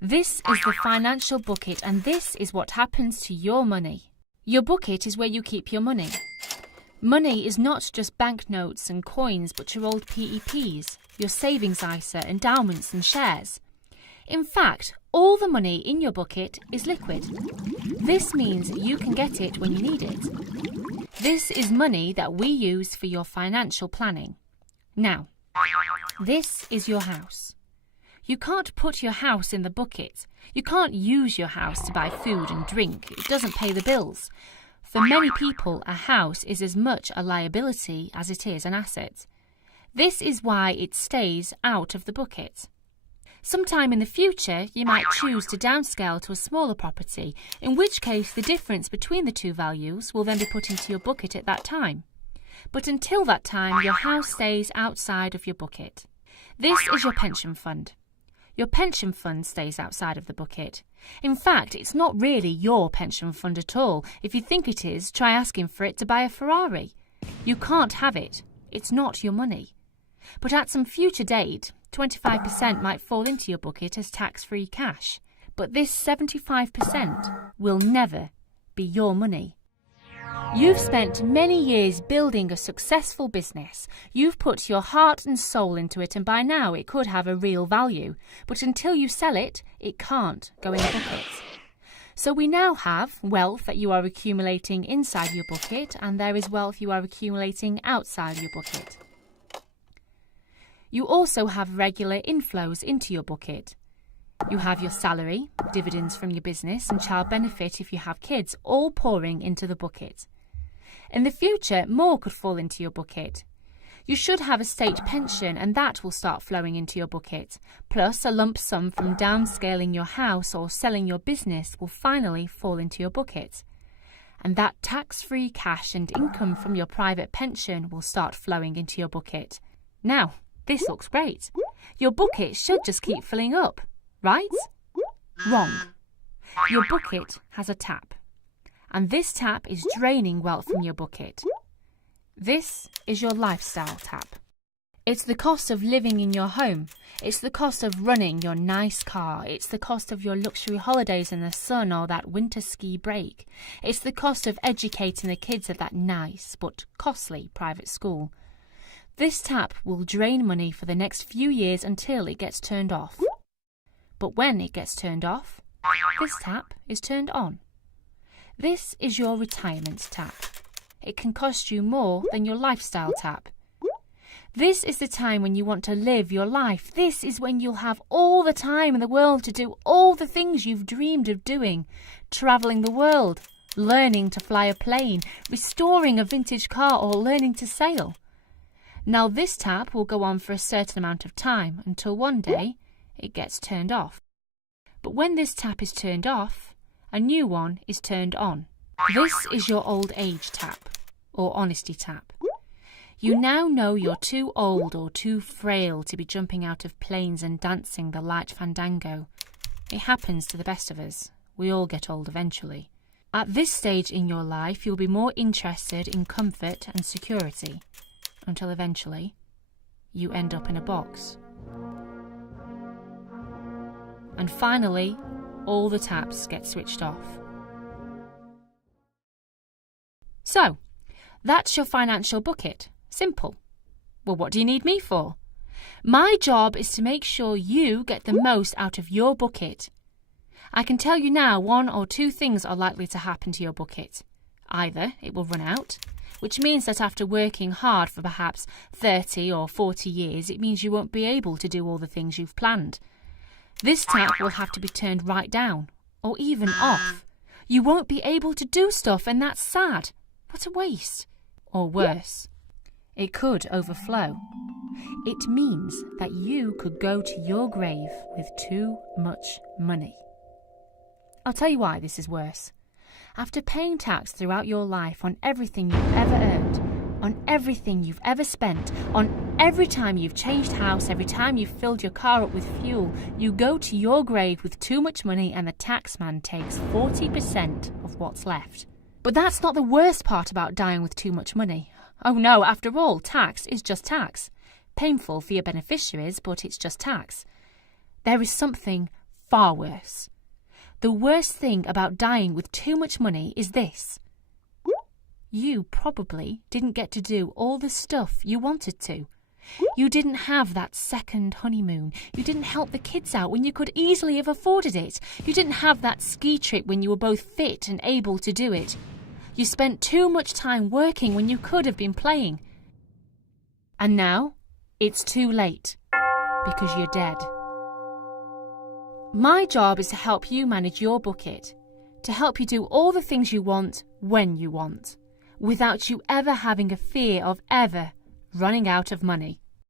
This is the financial bucket, and this is what happens to your money. Your bucket is where you keep your money. Money is not just banknotes and coins, but your old PEPs, your savings ISA, endowments and shares. In fact, all the money in your bucket is liquid. This means you can get it when you need it. This is money that we use for your financial planning. Now, this is your house. You can't put your house in the bucket. You can't use your house to buy food and drink. It doesn't pay the bills. For many people, a house is as much a liability as it is an asset. This is why it stays out of the bucket. Sometime in the future, you might choose to downscale to a smaller property, in which case the difference between the two values will then be put into your bucket at that time. But until that time, your house stays outside of your bucket. This is your pension fund. Your pension fund stays outside of the bucket. In fact, it's not really your pension fund at all. If you think it is, try asking for it to buy a Ferrari. You can't have it. It's not your money. But at some future date, 25% might fall into your bucket as tax-free cash. But this 75% will never be your money. You've spent many years building a successful business. You've put your heart and soul into it, and by now it could have a real value. But until you sell it, it can't go in the bucket. So we now have wealth that you are accumulating inside your bucket, and there is wealth you are accumulating outside your bucket. You also have regular inflows into your bucket. You have your salary, dividends from your business, and child benefit if you have kids, all pouring into the bucket. In the future, more could fall into your bucket. You should have a state pension, and that will start flowing into your bucket. Plus, a lump sum from downscaling your house or selling your business will finally fall into your bucket. And that tax-free cash and income from your private pension will start flowing into your bucket. Now, this looks great. Your bucket should just keep filling up, right? Wrong. Your bucket has a tap. And this tap is draining wealth from your bucket. This is your lifestyle tap. It's the cost of living in your home. It's the cost of running your nice car. It's the cost of your luxury holidays in the sun or that winter ski break. It's the cost of educating the kids at that nice but costly private school. This tap will drain money for the next few years until it gets turned off. But when it gets turned off, this tap is turned on. This is your retirement tap. It can cost you more than your lifestyle tap. This is the time when you want to live your life. This is when you'll have all the time in the world to do all the things you've dreamed of doing. Travelling the world, learning to fly a plane, restoring a vintage car, or learning to sail. Now this tap will go on for a certain amount of time until one day it gets turned off. But when this tap is turned off, a new one is turned on. This is your old age tap, or honesty tap. You now know you're too old or too frail to be jumping out of planes and dancing the light fandango. It happens to the best of us. We all get old eventually. At this stage in your life, you'll be more interested in comfort and security, until eventually you end up in a box. And finally, all the taps get switched off. So, that's your financial bucket. Simple. Well, what do you need me for? My job is to make sure you get the most out of your bucket. I can tell you now, one or two things are likely to happen to your bucket. Either it will run out, which means that after working hard for perhaps 30 or 40 years, it means you won't be able to do all the things you've planned. This tap will have to be turned right down, or even off. You won't be able to do stuff, and that's sad. What a waste. Or worse, it could overflow. It means that you could go to your grave with too much money. I'll tell you why this is worse. After paying tax throughout your life on everything you've ever earned, on everything you've ever spent, on every time you've changed house, every time you've filled your car up with fuel, you go to your grave with too much money and the taxman takes 40% of what's left. But that's not the worst part about dying with too much money. Oh no, after all, tax is just tax. Painful for your beneficiaries, but it's just tax. There is something far worse. The worst thing about dying with too much money is this. You probably didn't get to do all the stuff you wanted to. You didn't have that second honeymoon. You didn't help the kids out when you could easily have afforded it. You didn't have that ski trip when you were both fit and able to do it. You spent too much time working when you could have been playing. And now, it's too late, because you're dead. My job is to help you manage your bucket, to help you do all the things you want when you want, without you ever having a fear of ever running out of money.